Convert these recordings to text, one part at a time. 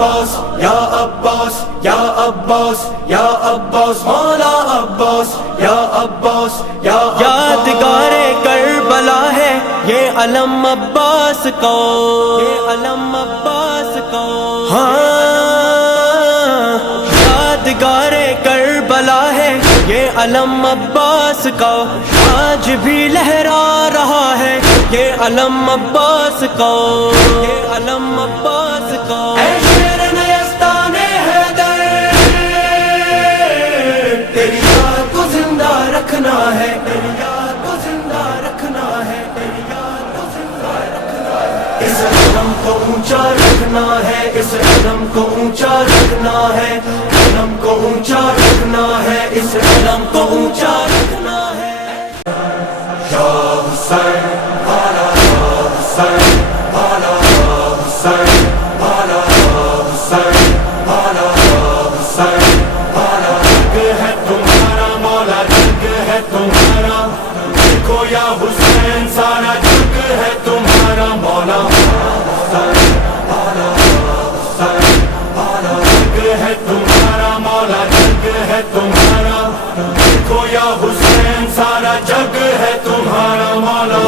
عباس یا عباس یا عباس یا عباس مولا عباس یا عباس یا یادگار کربلا ہے یہ علم عباس کو، یہ علم عباس کو، ہاں یادگار کربلا ہے یہ علم عباس کا، آج بھی لہرا رہا ہے یہ علم عباس کا، یہ علم عباس کا۔ اے شیر نیستان حیدر، تیری یاد کو زندہ رکھنا ہے، تیری یاد کو زندہ رکھنا ہے، تیری یاد کو زندہ رکھنا ہے، اس علم کو اونچا رکھنا ہے، اس علم کو اونچا رکھنا ہے، علم کو اونچا رکھنا ہے، اس علم کو اونچا رکھنا ہے۔ یا حسین والا یا حسین والا یا حسین والا یا حسین والا یا حسین والا، جگ ہے تمہارا مولا، جگ ہے تمہارا، دیکھو یا حسین سارا جگ ہے تمہارا مولا، حسین والا یا حسین والا، جگ ہے تمہارا مولا، جگ ہے تمہارا، دیکھو یا حسین سارا جگ ہے تمہارا مولا۔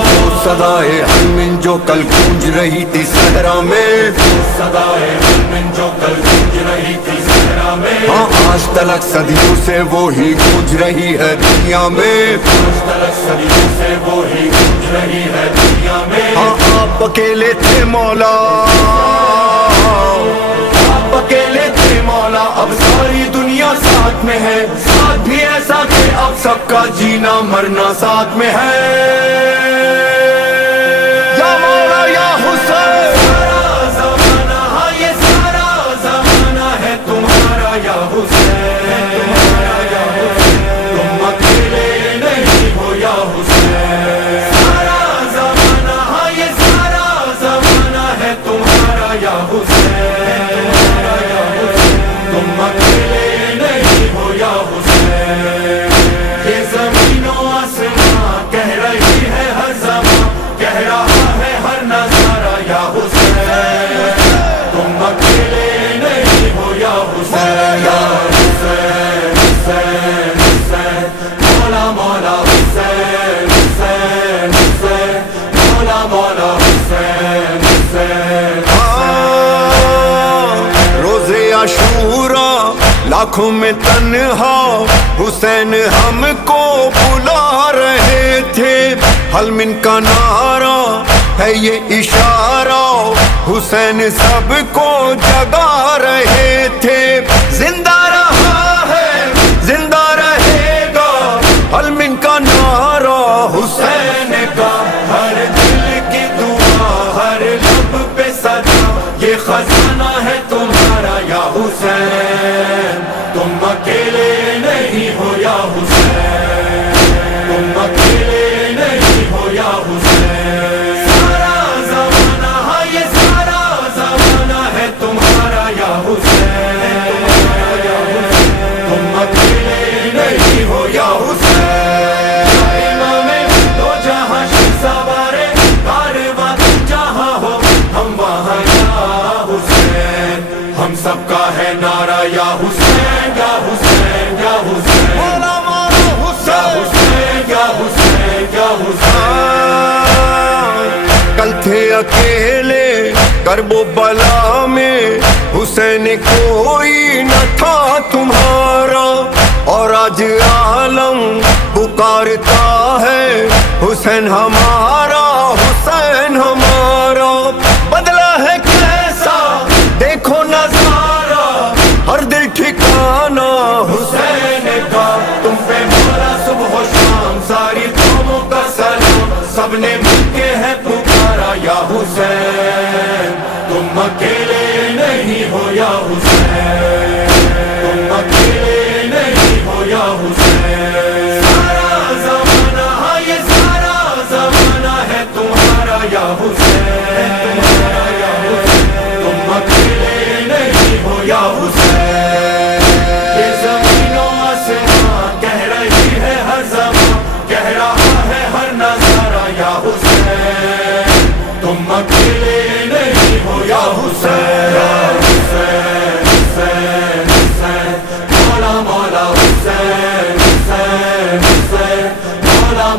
صدائے حرمن جو کل گونج رہی تھی صحرا میں، صدائے حرمن جو کل گونج رہی تھی صحرا میں، ہاں آج تلک صدیوں سے وہی گونج رہی ہے دنیا میں، آج تلک صدیوں سے وہی گونج رہی ہے دنیا میں، ہاں آپ اکیلے تھے مولا، آپ اکیلے تھے مولا، اب ساری دنیا ساتھ میں ہے، ساتھ بھی ایسا کہ اب سب کا جینا مرنا ساتھ میں ہے۔ یا مولا یا حسین، سارا زمانہ ہاں یہ سارا زمانہ ہے تمہارا یا حسین، یا حسین، تم اکیلے نہیں ہو یا حسین، سارا زمانہ ہاں یہ سارا زمانہ ہے تمہارا یا حسین، یا حسین، تم اکیلے نہیں ہو یا حسین، یہ زمین و آسمان کہہ رہی ہے ہر زمان، کہہ رہا ہے ہر نظارہ یا حسین، تم اکیلے نہیں ہو یا حسین، یا حسین حسین حسین مولا مولا حسین حسین حسین مولا مولا حسین حسین۔ روزے عاشورا لاکھوں میں تنہا حسین ہم کو بلا رہے تھے، حلمن کا نعرہ ہے یہ اشارہ، حسین سب کو جگا رہے تھے، زندہ رہا ہے زندہ رہے گا حلمن کا نعرہ حسین کا، ہر دل کی دعا ہر لب پہ صدا، یہ خزانہ ہے تمہارا یا حسین، تم اکیلے نہیں ہو یا حسین، تم اکیلے نہیں ہو یا حسین، سارا زمانہ ہاں یہ سارا زمانہ ہے تمہارا یا حسین، یا حسین، تم اکیلے نہیں ہو یا حسین، امام دو جہاں سوارے کارواں جہاں ہو ہم وہاں یا حسین، ہم سب کا ہے نعرہ یا حسین یا حسین یا حسین، مولا مولا یا حسین۔ حسین یا حسین یا حسین۔ کل تھے اکیلے کرب و بلا میں، حسین کوئی نہ تھا تمہارا، اور آج عالم پکارتا ہے حسین ہمارا حسین ہمارا، بدلا ہے کیسا دیکھو نظارہ، ہر دل ٹھکانا حسین کا تم پہ مولا صبح و شام، ساری قوموں کا سلام، سب نے مل کے ہے پکارا یا حسین، تم اکیلے نہیں ہو یا حسین، تم اکیلے نہیں ہو یا حسین، سارا زمانہ ہاں یہ سارا زمانہ ہے تمہارا یا حسین، یا حسین، تم اکیلے نہیں ہو یا حسین، یہ زمین و آسمان کہہ رہی ہے ہر زمان، کہہ رہا ہے ہر نظارہ یا حسین، تم اکیلے نہیں ہو یا حسین، یا حسین۔